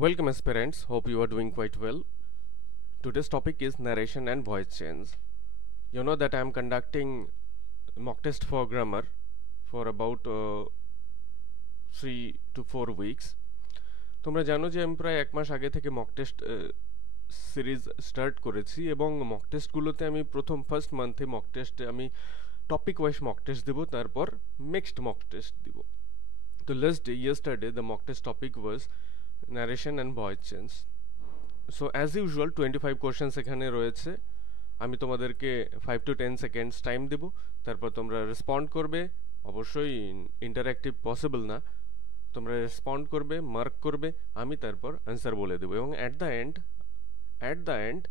Welcome aspirants, hope you are doing quite well. Today's topic is narration and voice change. You know that I am conducting mock test for grammar for about 3 to 4 weeks. তোমরা জানো যে আমি প্রায় 1 মাস আগে থেকে mock test series start করেছি এবং mock টেস্টগুলোতে আমি প্রথম ফার্স্ট মান্থে মক টেস্টে আমি টপিক ওয়াইজ মক টেস্ট দেব, তারপর নেক্সট মক টেস্ট দিব। তো last yesterday the mock test topic was narration and voice change. So as usual 25 questions এখানে রয়েছে। আমি তোমাদেরকে 5 to 10 সেকেন্ডস টাইম দেব, তারপর তোমরা রেসপন্ড করবে। অবশ্যই ইন্টারঅ্যাক্টিভ পসিবল না, তোমরা রেসপন্ড করবে, মার্ক করবে, আমি তারপর অ্যান্সার বলে দেবো এবং অ্যাট দ্য এন্ড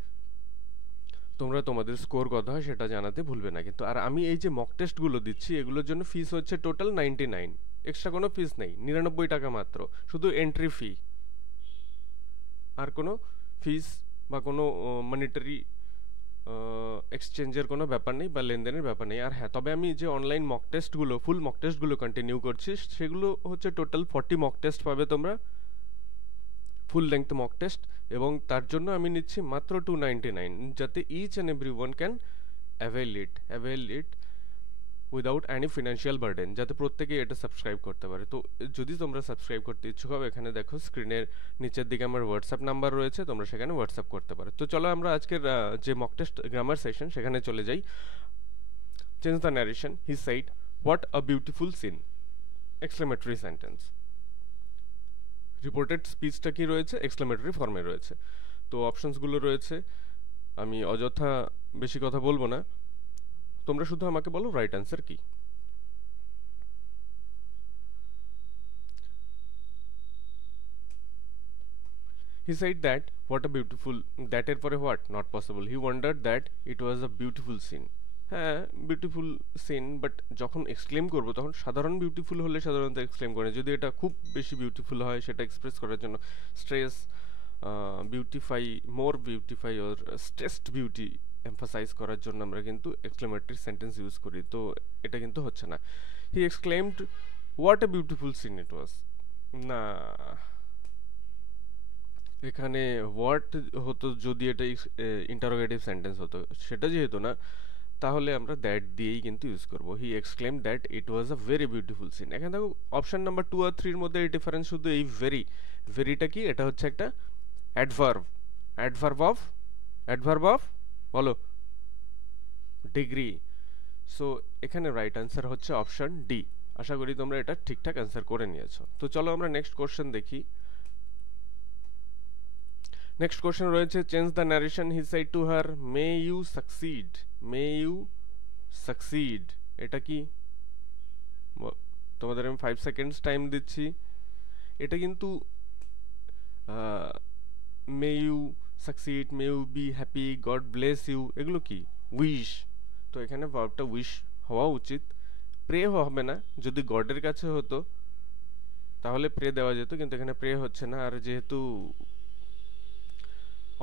তোমরা তোমাদের স্কোর কত হয় সেটা জানাতে ভুলবে না কিন্তু। আর আমি এই যে মক টেস্টগুলো দিচ্ছি এগুলোর জন্য ফিস হচ্ছে টোটাল 99, এক্সট্রা কোনো ফিস নেই, 99 টাকা মাত্র, শুধু এন্ট্রি ফি, আর কোনো ফিস বা কোনো মনিটারি এক্সচেঞ্জের কোনো ব্যাপার নেই বা লেনদেনের ব্যাপার নেই। আর হ্যাঁ, তবে আমি যে অনলাইন মক টেস্টগুলো ফুল মক টেস্টগুলো কন্টিনিউ করছি সেগুলো হচ্ছে টোটাল 40 মক টেস্ট পাবে তোমরা, ফুল লেংথ মক টেস্ট, এবং তার জন্য আমি নিচ্ছি মাত্র 299, যাতে each and every one can avail it without any financial burden, যাতে প্রত্যেকেই এটা সাবস্ক্রাইব করতে পারে। তো যদি তোমরা সাবস্ক্রাইব করতে ইচ্ছুক হবে, এখানে দেখো স্ক্রিনের নিচের দিকে আমার হোয়াটসঅ্যাপ নাম্বার রয়েছে, তোমরা সেখানে হোয়াটসঅ্যাপ করতে পারো। তো চলো আমরা আজকের যে মক টেস্ট গ্রামার সেশন সেখানে চলে যাই। Change the narration, he said what a beautiful scene, exclamatory sentence. Reported স্পিচটা কি রয়েছে, এক্সক্লেমেটরি ফর্মে রয়েছে। তো অপশনসগুলো রয়েছে, আমি অযথা বেশি কথা বলবো না, তোমরা শুধু আমাকে বলো রাইট অ্যান্সার কি। He said that what a beautiful, that এর পরে what, not possible. He wondered that it was a beautiful scene. হ্যাঁ, বিউটিফুল সিন, বাট যখন এক্সক্লেম করবো তখন সাধারণ বিউটিফুল হলে সাধারণত এক্সক্লেম করে, যদি এটা খুব বেশি বিউটিফুল হয় সেটা এক্সপ্রেস করার জন্য স্ট্রেস বিউটিফাই, মোর বিউটিফাই ওর স্ট্রেসড বিউটি এমফাসাইজ করার জন্য আমরা কিন্তু এক্সক্লেমেটরি সেন্টেন্স ইউজ করি, তো এটা কিন্তু হচ্ছে না। He exclaimed what a beautiful scene it was, না, এখানে হোয়াট হতো যদি এটা ইন্টারোগেটিভ সেন্টেন্স হতো, সেটা যেহেতু না, তাহলে আমরা দ্যাট দিয়েই কিন্তু ইউজ করবো। He exclaim that it was a very beautiful scene. এখানে দেখো অপশন নাম্বার 2 আর 3 এর মধ্যে এই ডিফারেন্স শুধু এই ভেরিটা কি, এটা হচ্ছে একটা অ্যাডভার্ব, অ্যাডভার্ব অফ বলো ডিগ্রি। সো এখানে রাইট অ্যান্সার হচ্ছে অপশন ডি। আশা করি তোমরা এটা ঠিকঠাক অ্যান্সার করে নিয়েছো। তো চলো আমরা নেক্সট কোশ্চেন দেখি। নেক্সট কোশ্চেন রয়েছে, change the narration, he said to her may you succeed. এটা কি, তোমাদের আমি 5 সেকেন্ডস টাইম দিচ্ছি। এটা কিন্তু may you succeed, may you be happy, God bless you, এগুলো কি উইশ। তো এখানে ভার্বটা উইশ হওয়া উচিত, প্রে হবে না। যদি গডের কাছে হতো তাহলে প্রে দেওয়া যেত, কিন্তু এখানে প্রে হচ্ছে না। আর যেহেতু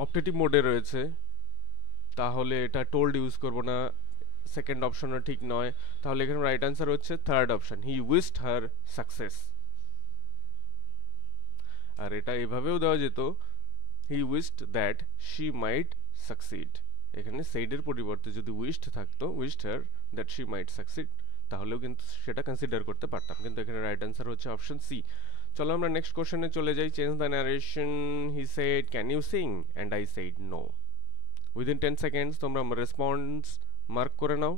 অপটেটিভ মোডে রয়েছে তাহলে এটা টোল্ড ইউজ করবো না, সেকেন্ড অপশনও ঠিক নয়, তাহলে এখানে রাইট অ্যান্সার হচ্ছে third option, he wished her success. আর এটা এভাবেও দেওয়া যেত, he wished that she might succeed. এখানে সেইডের পরিবর্তে যদি উইশড থাকতো, wished her that she might succeed, তাহলেও কিন্তু সেটা কনসিডার করতে পারতাম, কিন্তু এখানে রাইট অ্যান্সার হচ্ছে অপশন সি। চলো আমরা নেক্সট কোশ্চেনে চলে যাই। Change the narration, he said can you sing and I said no. Within 10 seconds তোমরা রেসপন্স মার্ক করে নাও।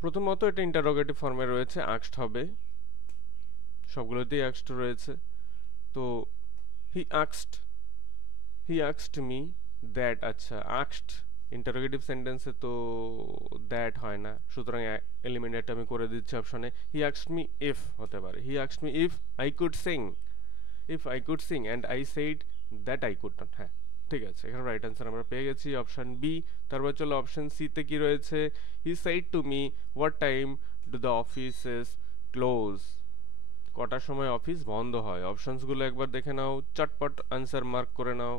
প্রথমত এটা ইন্টারোগেটিভ ফর্মে রয়েছে, আক্সড হবে, সবগুলোতেই আক্সড রয়েছে। তো হি আক্সড মি দ্যাট, আচ্ছা আক্সড ইন্টারোগেটিভ সেন্টেন্সে তো দ্যাট হয় না, সুতরাং এলিমিনেট আমি করে দিচ্ছি অপশনে। হি আক্সড মি ইফ হতে পারে, হি আক্সড me if I could sing and I said that I could not. হ্যাঁ ঠিক আছে, এখানে রাইট অ্যান্সার আমরা পেয়ে গেছি অপশন বি। তারপর চলো অপশন সিতে কি রয়েছে, he said to me what time do the offices close, কটার সময় অফিস বন্ধ হয়। অপশনসগুলো একবার দেখে নাও, চটপট আনসার মার্ক করে নাও।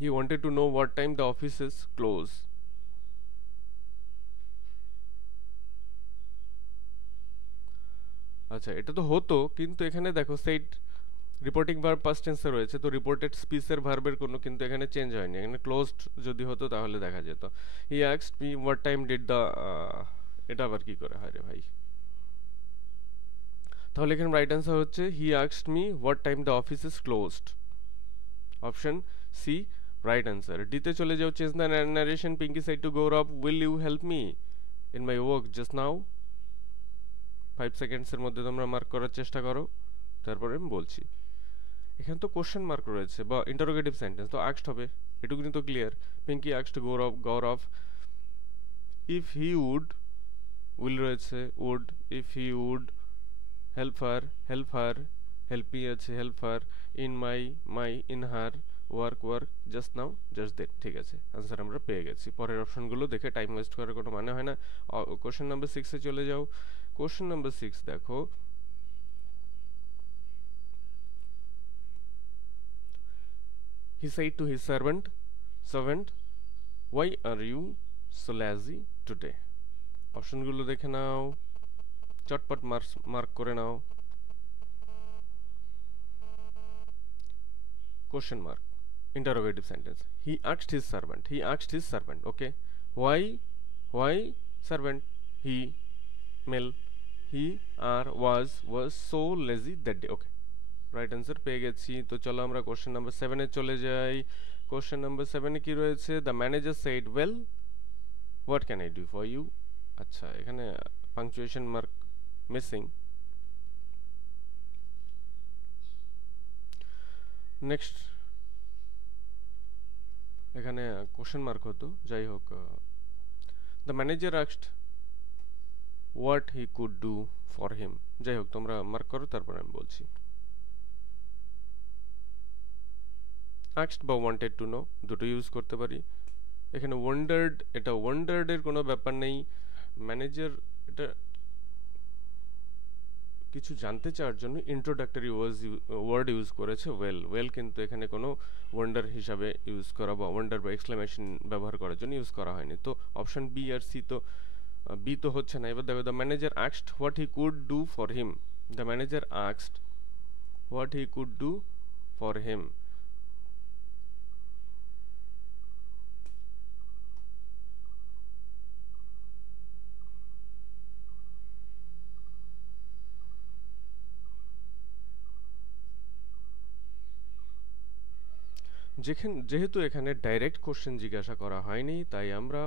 He wanted to know what time the offices close. আচ্ছা, এটা তো হতো, কিন্তু এখানে দেখো সেড রিপোর্টিং ভার্ব পাস্ট টেন্সে রয়েছে, তো রিপোর্টেড স্পিচের ভার্বের কোনো কিন্তু এখানে চেঞ্জ হয়নি, এখানে ক্লোজড যদি হতো তাহলে দেখা যেত। হি asked me what time did the, এটা আবার কি করে হয় রে ভাই? তাহলে এখানে রাইট অ্যান্সার হচ্ছে he asked me what time the office is closed, option C right answer. ডিতে চলে যাও, change the narration, Pinky said to Gourav, will you help me in my work just now. 5 সেকেন্ডসের মধ্যে তোমরা মার্ক করার চেষ্টা করো, তারপরে আমি বলছি। এখানে তো কোশ্চেন মার্ক রয়েছে বা ইন্টারোগেটিভ সেন্টেন্স, তো আক্সড হবে, এটুকুনি তো ক্লিয়ার। পিঙ্কি আক্সড Gaurav if he would, will রয়েছে, would, if he would help her help me আছে, help her in in her work just now just then. ঠিক আছে, আনসার আমরা পেয়ে গেছি। পরের অপশনগুলো দেখে টাইম ওয়েস্ট করার কোনো মানে হয় না। কোশ্চেন নাম্বার 6-এ চলে যাও। কোশ্চেন নাম্বার 6 দেখো, হি said to his servant, why are you so lazy today? অপশনগুলো দেখে নাও, চটপট মার্ক করে নাও। Question mark, interrogative sentence, he asked his servant, okay, why servant, he male, he আর was so lazy that day, okay, right answer পেয়ে গেছি। তো চলো আমরা কোশ্চেন নাম্বার 7-এ চলে যাই। কোশ্চেন নাম্বার 7-এ কি রয়েছে? The manager said, well, what can I do for you? আচ্ছা, এখানে পাংচুয়েশন মার্ক মিসিং। নেক্সট, এখানে কোশ্চেন মার্ক হতো, যাই হোক। The manager asked what he could do for him, যাই হোক তোমরা মার্ক করো, তারপর আমি বলছি। আস্কড বা ওয়ান্টেড টু নো দুটো ইউজ করতে পারি। এখানে ওয়ান্ডার্ড, এটা ওয়ান্ডার্ডের কোনো ব্যাপার নেই। ম্যানেজার এটা কিছু জানতে চাওয়ার জন্য ইন্ট্রোডাক্টরি ওয়ার্ড ইউজ করেছে, ওয়েল কিন্তু এখানে কোনো ওয়ান্ডার হিসাবে ইউজ করা বা ওয়ান্ডার বা এক্সক্লামেশন ব্যবহার করার জন্য ইউজ করা হয়নি। তো অপশন বি আর সি তো, বি তো হচ্ছে না। এবার দেখো, the manager asked what he could do for him, the manager asked what he could do for him. যেহেতু এখানে ডাইরেক্ট কোশ্চেন জিজ্ঞাসা করা হয়নি, তাই আমরা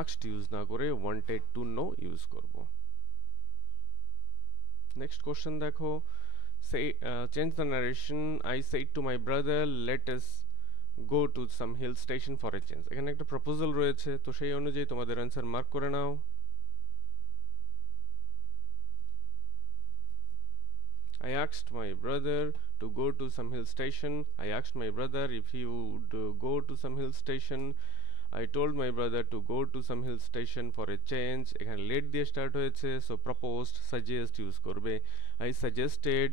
আস্কড ইউজ না করে ওয়ান্টেড টু নো ইউজ করব। নেক্সট কোশ্চেন দেখো, change the narration, I said to my brother, let us go to some hill station for a change। এখানে একটা প্রপোজাল রয়েছে, তো সেই অনুযায়ী তোমাদের অ্যান্সার মার্ক করে নাও। I asked my brother to go to some hill station. I asked my brother if he would go to some hill station. I told my brother to go to some hill station for a change। এখানে late দিয়ে start হয়েছে, so proposed suggest use করবে। I suggested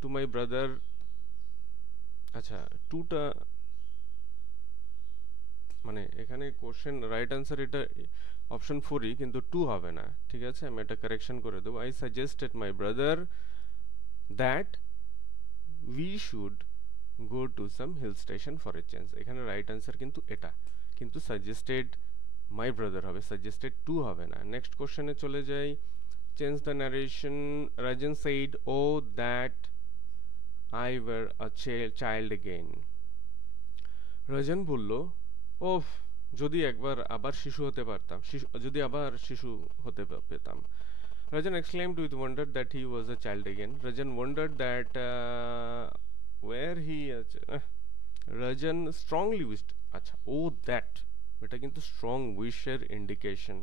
to my brother, আচ্ছা টুটা মানে এখানে question right answer এটা option 4ই, কিন্তু 2 হবে না। ঠিক আছে, আমি এটা কারেকশন করে দেবো। I suggested my brother that we should go to some hill station for a change। এখানে রাইট অ্যান্সার কিন্তু এটা, কিন্তু সাজেস্টেড মাই ব্রাদার হবে, সাজেস্টেড টু হবে না। নেক্সট কোশ্চেনে চলে যাই। Change the narration, Rajan said, oh that I were a child again। রাজন বলল, ওফ যদি একবার আবার শিশু হতে পারতাম, যদি আবার শিশু হতে পেতাম। Rajan exclaimed with wonder that he was a child again. Rajan wondered that where he Rajan strongly wished, আচ্ছা ও দ্যাট, এটা কিন্তু স্ট্রং উইশের ইন্ডিকেশন,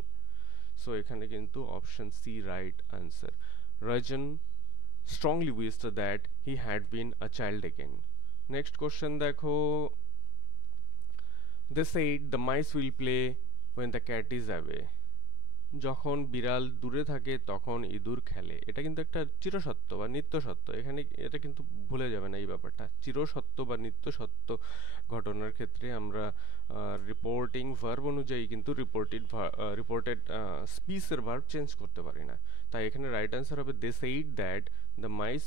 সো এখানে কিন্তু option C right answer. Rajan strongly wished that he had been a child again। Next question দেখো, they said the mice will play when the cat is away। যখন বিড়াল দূরে থাকে তখন ইঁদুর খেলে, এটা কিন্তু একটা চিরসত্য বা নিত্য সত্য। এখানে এটা কিন্তু ভুলে যাবে না এই ব্যাপারটা, চিরসত্য বা নিত্য সত্য ঘটনার ক্ষেত্রে আমরা রিপোর্টিং ভার্ব অনুযায়ী কিন্তু রিপোর্টেড স্পিচের ভার্ব চেঞ্জ করতে পারি না। তাই এখানে রাইট অ্যান্সার হবে they said that the mice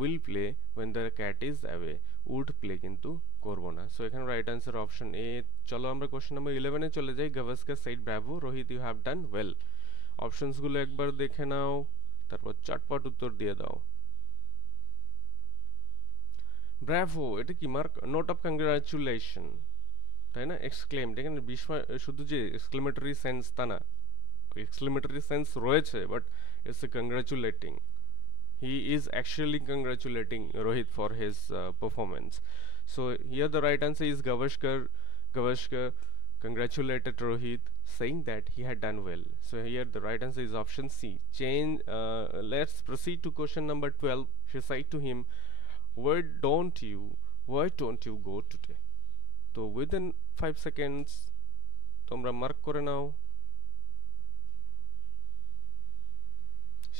will play when the cat is away. Would play কিন্তু করবো না। সো এখানে রাইট অ্যান্সার অপশন এ। চলো আমরা কোশ্চেন নাম্বার 11-এ চলে যাই। Gavaskar said bravo, Rohit you have done well. অপশনসগুলো একবার দেখে নাও, তারপর চটপট উত্তর দিয়ে দাও। ব্রাভো এটা কি মার্ক নোট অফ কংগ্রাচুলেশন, তাই না? এক্সক্লেমড, এখানে বিস্ময় শুধু যে এক্সক্লেমেটরি সেন্স তা না, এক্সক্লেমেটরি সেন্স রয়েছে, but it's a congratulating. He is actually congratulating Rohit for his performance. So here the right answer is Gavaskar congratulated Rohit, saying that he had done well. So here the right answer is option C. Change. Let's proceed to question number 12. She said to him, Why don't you go today?" So within 5 seconds, তোমরা mark করে নাও।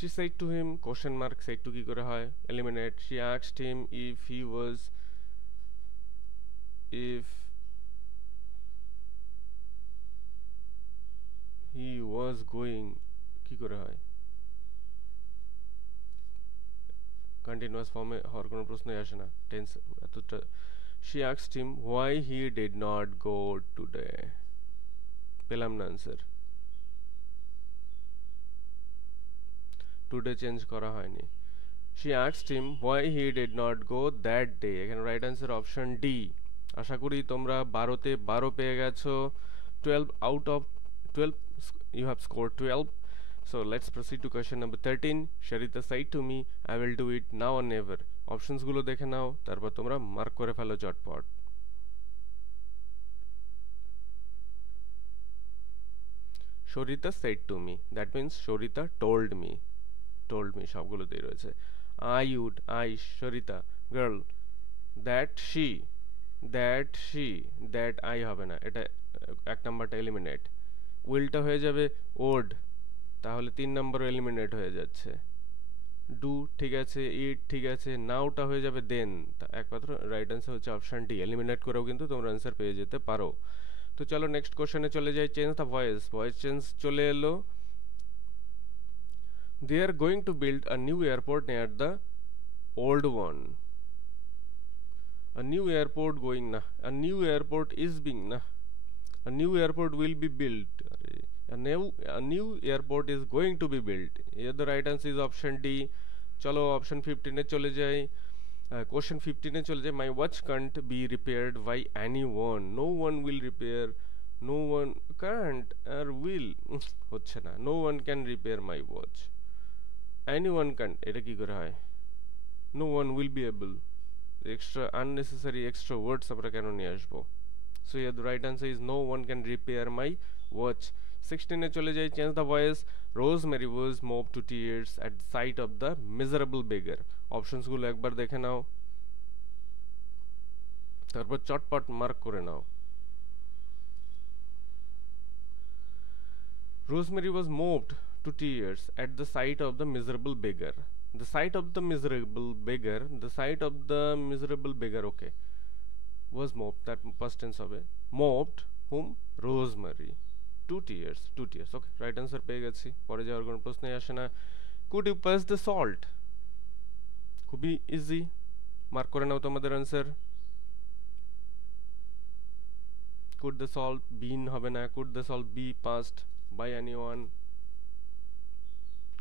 She said to him, question mark said to কি করে হয়? Eliminate. She asked him if he was going, কি করে হয়? Continuous ফর্মে হওয়ার কোনো প্রশ্নই আসে না, টেন্স এতটা। She asked him why he did not go today. পেলাম না আনসার, টুডে চেঞ্জ করা হয়নি। She asked him why he did not go that day. এখানে রাইট অ্যান্সার অপশন ডি। আশা করি তোমরা 12তে 12 পেয়ে গেছো। 12 out of 12 you have scored 12. So let's proceed to question number 13. Sharita said to me, I will do it now or never. Options গুলো দেখে নাও, তারপর তোমরা mark করে ফেলো চটপট। Sharita said to me, that means Sharita told me সবগুলোতেই রয়েছে। I Sharita girl, that she that I হবে না, এটা এক নাম্বারটা এলিমিনেট। উইলটা হয়ে যাবে ওড, তাহলে 3 নম্বর এলিমিনেট হয়ে যাচ্ছে। ডু ঠিক আছে, ইট ঠিক আছে, নাওটা হয়ে যাবে দেন। একমাত্র রাইট অ্যান্সার হচ্ছে অপশন ডি। এলিমিনেট করেও কিন্তু তোমরা অ্যান্সার পেয়ে যেতে পারো। তো চলো নেক্সট কোশ্চেনে চলে যাই। চেঞ্জ দ্য ভয়েস চেঞ্জ চলে এলো। They are going to build a new airport near the old one. A new airport going না, a new airport is being না, a new airport will be built. A new airport is going to be built. Here the right answer is option D. চলো option 15 এ চলে যাই। Question 15 এ চলে যাই। My watch can't be repaired by anyone. No one will repair. No one can't or will হচ্ছে না। No one can repair my watch. Anyone can, এটা কি করে হয়? No one will be able. Extra unnecessary extra words আমরা কেন নিয়ে আসবো? So here the right answer is no one can repair my watch. 16 এ চলে যাই। Change the voice Rosemary was moved to tears at the sight of the miserable beggar. Options গুলো একবার দেখে নাও, তারপর চটপট মার্ক করে নাও। Rosemary was moved to tears at the sight of the miserable beggar. The sight of the miserable beggar, the sight of the miserable beggar, okay, was moved, that past tense হবে। Moved whom? Rosemary to tears, okay, right answer পেয়ে গেছি। পরে যাওয়ার কোনো প্রশ্নই আসে না। Could you pass the salt? খুবই ইজি, মার্ক করে নাও তোমাদের answer. Could the salt been হবে না, could the salt be passed by anyone?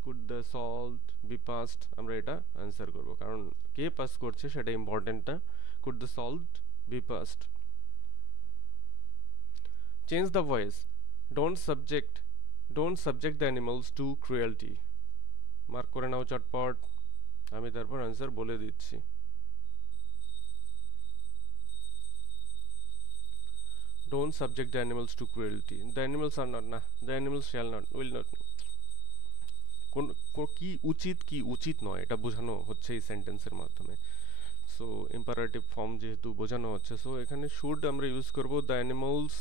Could the salt be passed, আমরা এটা আনসার করব, কারণ কে পাস করছে সেটা ইম্পর্টেন্ট না। Could the salt be passed? Change the voice. Don't subject the animals to cruelty. Mark করে নাও চটপট, আমি তারপর আনসার বলে দিচ্ছি। Don't subject the animals to cruelty. The animals are not, না, the animals shall not, will not, কি উচিত কি উচিত নয় এটা বোঝানো হচ্ছে এই সেন্টেন্সের মাধ্যমে। সো ইম্পারেটিভ ফর্ম যেহেতু বোঝানো হচ্ছে, সো এখানে শুড আমরা ইউজ করব। The animals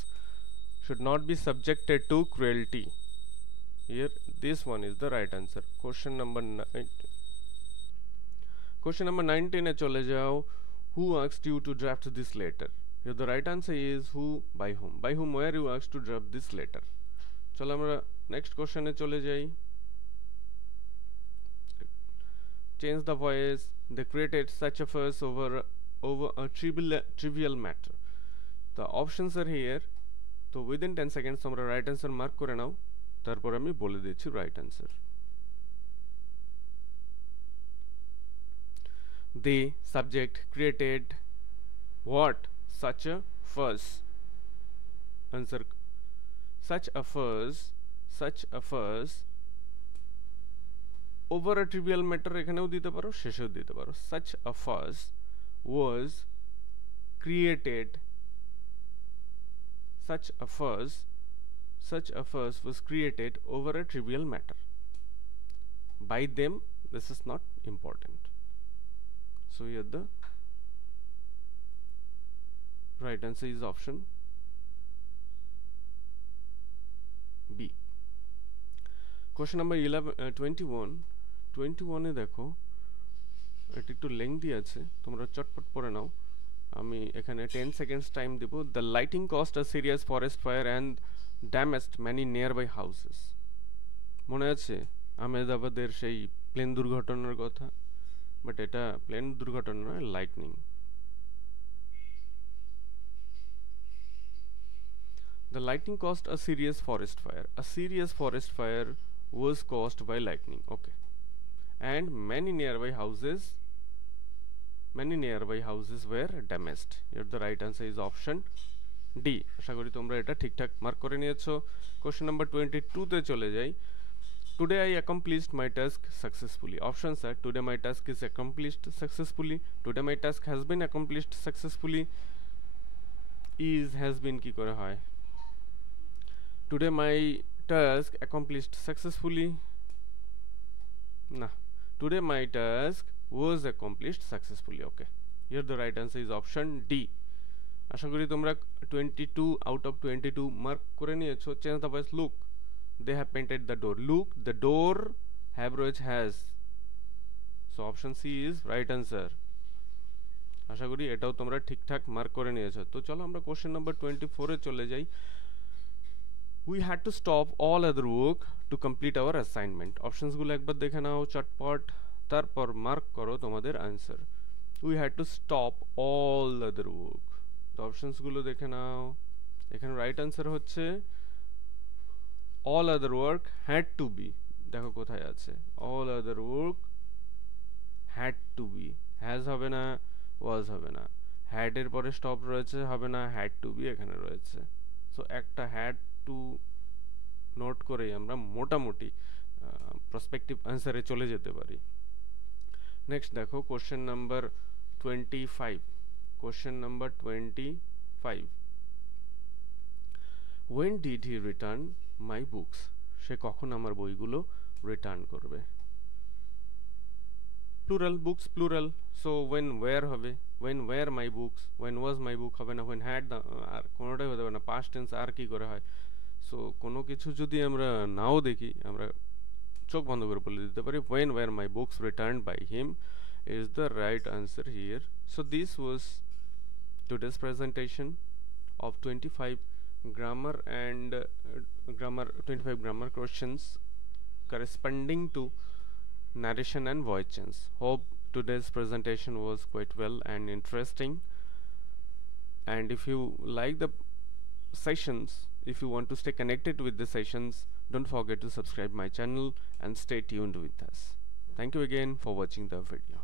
should not be subjected to cruelty. Here this one is the right answer. Question number 19 এ চলে যাও. Who asked you to draft this letter? Here the right answer is who, by whom. By whom were you asked to draft this letter? চলো আমরা next question এ চলে যাই. Change the voice. They created such a fuss over a trivial matter. The options are here. তো within 10 seconds তোমরা right answer mark করে নাও, তারপর আমি বলে দিচ্ছি right answer. The subject created what? Such a fuss. Answer. Such a fuss over a trivial matter এখানেও দিতে পারো, শেষেও দিতে পারো. Such a fuss was created. Such a fuss was created over a trivial matter. By them, this is not important. So here the right answer is option B. Question number 21 এ দেখো, এটা একটু lengthy আছে, তোমরা চটপট পড়ে নাও. আমি এখানে 10 seconds time দেব. The lighting caused a serious forest fire and damaged many nearby houses. মনে আছে আহমেদাবাদের সেই প্লেন দুর্ঘটনার কথা? বাট এটা প্লেন দুর্ঘটনা নয়, lightning. The lightning caused a serious forest fire. A serious forest fire was caused by lightning. Okay. And many nearby houses were damaged. Here the right answer is option D. আশা করি তোমরা এটা ঠিকঠাক mark করে নিয়েছো. Question number 22 তে চলে যাই. Today I accomplished my task successfully. Options are today my task is accomplished successfully, today my task has been accomplished successfully, is has been কি করে হয়? Today my task accomplished successfully. Nah. Today my task was accomplished successfully. Okay. Here the right answer is option D. আশা করি তোমরা 22 out of 22 mark করে নিয়েছো. Change the voice. Look, they have painted the door. Look, the door Haberoj has. So option C is right answer. আশা করি এটাও তোমরা ঠিকঠাক mark করে নিয়েছো. তো চলো আমরা কোশ্চেন নাম্বার 24 এ চলে যাই. We had to stop all other work to complete our assignment. Options গুলো একবার দেখে নাও চটপট, তারপর মার্ক করো তোমাদের answer. We had to stop all other work. তো অপশনস গুলো দেখে নাও. এখানে রাইট আনসার হচ্ছে all other work had to be. দেখো কোথায় আছে, all other work had to be. has হবে না, was হবে না, had এর পরে স্টপ রয়েছে, হবে না, had to be এখানে রয়েছে. সো একটা had to নোট করে আমরা মোটামুটি প্রসপেক্টিভ আনসারে চলে যেতে পারি. নেক্সট দেখো question number 25. Question number 25. When did he return my books? সে কখন আমার বইগুলো রিটার্ন করবে? Plural, books plural. So when where হবে, when were my books, when was my book হবে না, when had the, আর কোনোটাই হতে পারে না. পাস্ট টেন্স আর কি করে হয়? সো কোনো কিছু যদি আমরা নাও দেখি, আমরা চোখ বন্ধ করে বলে দিতে পারি when were my books returned by him is the right answer here. So this was today's presentation of 25 grammar and 25 grammar questions corresponding to narration and voice change. Hope today's presentation was quite well and interesting. And if you like the sessions, if you want to stay connected with the sessions, don't forget to subscribe my channel and stay tuned with us. Thank you again for watching the video.